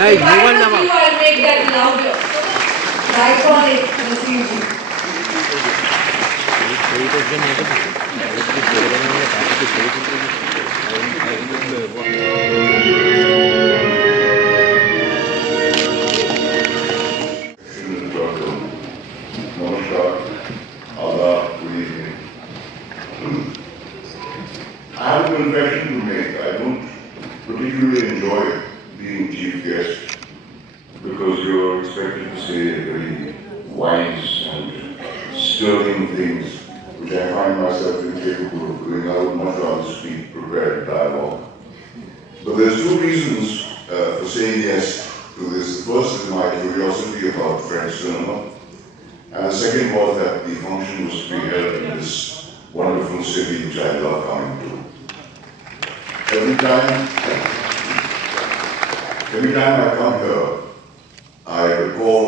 Hey, mobile If I number. was you, I'll make that louder. The iconic Naseeruddin. ছবিটার জন্য এটা একটু করে দেন আমরা তাকে ছবি Namaskar, Adab, good evening. I have a confession to make. I don't particularly enjoy being chief guest because you're expected to say very wise and sterling things, which I find myself incapable of doing. I would much rather speak prepared dialogue. But there's two reasons for saying yes to this. The first is my curiosity about French cinema. And the second was that the function was to be held in this wonderful city which I love coming to. Every time I come here, I recall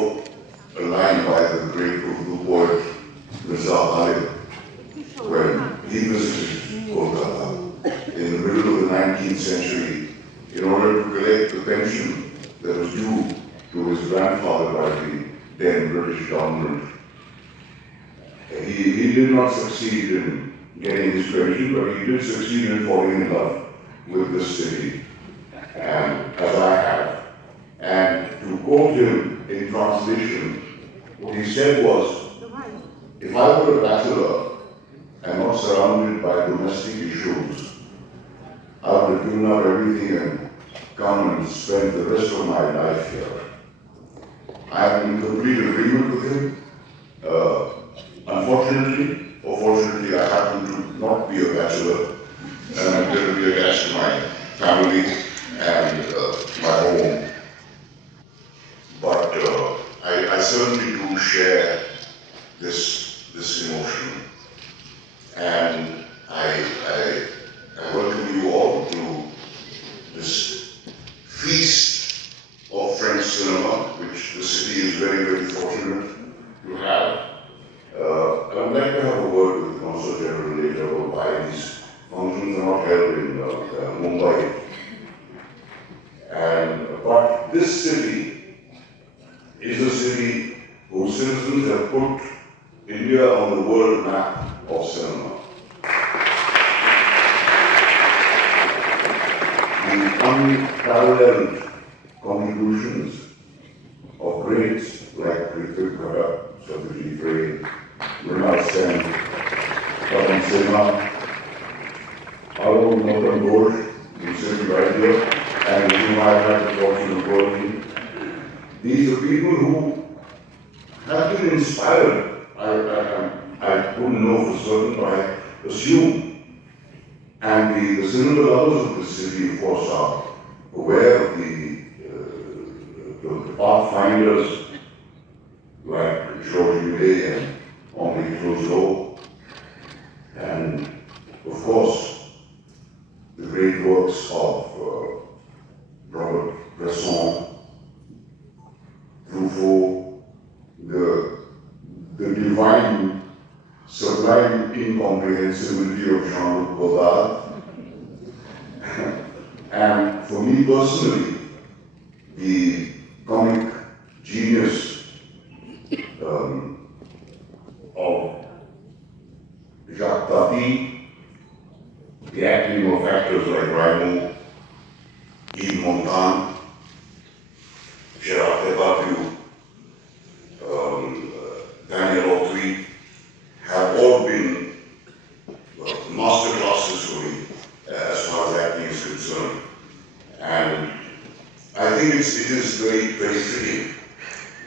a line by the great Urdu poet Mirza Ghalib when he visited Kolkata in the middle of the 19th century in order to collect the pension that was due to his grandfather by the then British government. He did not succeed in getting his pension, but he did succeed in falling in love with this city, and as I have. And to quote him in translation, what he said was, if I were a bachelor and not surrounded by domestic issues, I would have given up everything and come and spend the rest of my life here. I am in complete agreement with him. Unfortunately, or fortunately, I happen to not be a bachelor, and I'm going to be a guest to my family and my home. But I certainly do share this emotion, and I welcome you all to this feast of French cinema, which the city is very, very fortunate to have. I would like to have a word with the Consul General later about why these functions are not held in Mumbai. But this city is a city whose citizens have put India on the world map of cinema. The unparalleled contributions of greats like Ritwik Bhagat, Satyajit Ray, Mrinal Sen, Karan Sinha, Arun Notan Ghosh, who's sitting right here, and with whom I have had the fortune of working. These are people who have been inspired. I wouldn't know for certain, but I assume. And the cinema lovers of the city, of course, are aware of the pathfinders like Georges Millet and Henri Clouzot, and of course, the great works of Robert Bresson, Truffaut, the divine, sublime incomprehensibility of Jean-Luc Godard, and for me personally, the comic genius of Jacques Tati, the acting of actors like Raymond, Yves Montand, Gérard Depardieu, Daniel Autry, have all been master classes for me as far as acting is concerned. And I think it is very, very fitting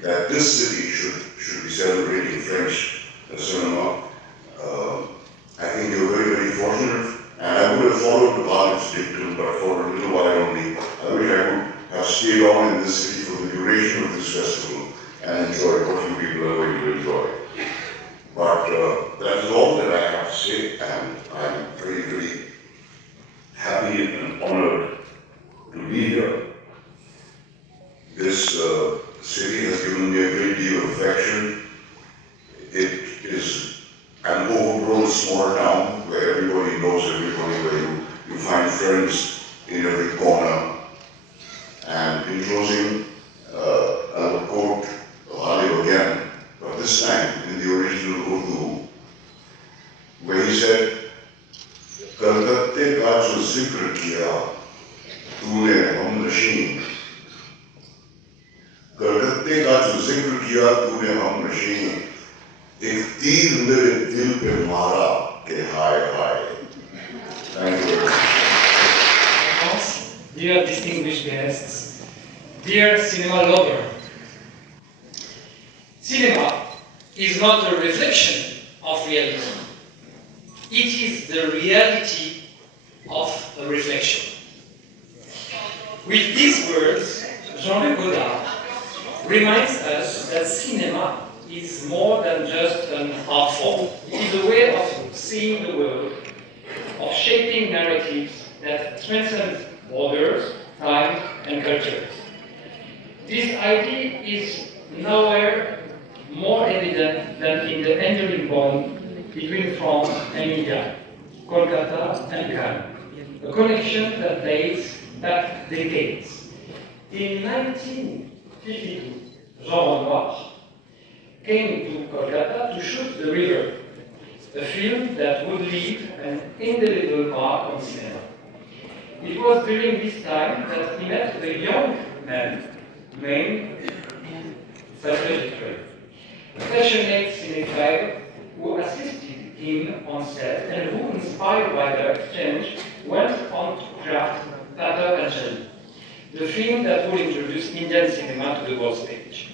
that this city should be celebrating French cinema. I think you're very, very fortunate, and I would have followed the Ghalib's dictum, but for a little while only. I wish I could have stayed on in this city for the duration of this festival and enjoyed what you people are going to enjoy. But that is all that I have to say, and I'm very, very happy and honored to be here. This city has given me a great deal of affection. It is an overgrown small town where everybody knows everybody, where you find friends in every corner. And in closing, I will quote Ghalib again, but this time in the original Urdu, where he said, "Kolkata ka jo zikr kiya, तूने हमनशीं कलकत्ते का जो जिक्र किया तूने हमनशीं एक तीर मेरे दिल पे मारा के हाय हाय." Thank you very much. Dear distinguished guests, dear cinema lover, cinema is not a reflection of reality. It is the reality of a reflection. With these words, Jean-Luc Godard reminds us that cinema is more than just an art form. It is a way of seeing the world, of shaping narratives that transcend borders, time, and cultures. This idea is nowhere more evident than in the enduring bond between France and India, Kolkata and Cannes, a connection that dates back decades. In 1952, Jean Renoir came to Kolkata to shoot The River, a film that would leave an indelible mark on cinema. It was during this time that he met a young man named Naseeruddin, a passionate cinephile who assisted him on set and who, inspired by their exchange, went on to craft Tata and Shah, the film that would introduce Indian cinema to the world stage.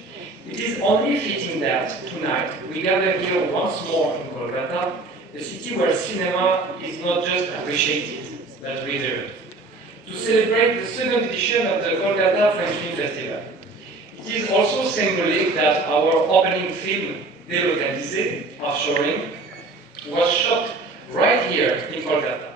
It is only fitting that tonight we gather here once more in Kolkata, a city where cinema is not just appreciated, but revered, to celebrate the second edition of the Kolkata French Film Festival. It is also symbolic that our opening film, Délocalisé, Offshoring, was shot right here in Kolkata.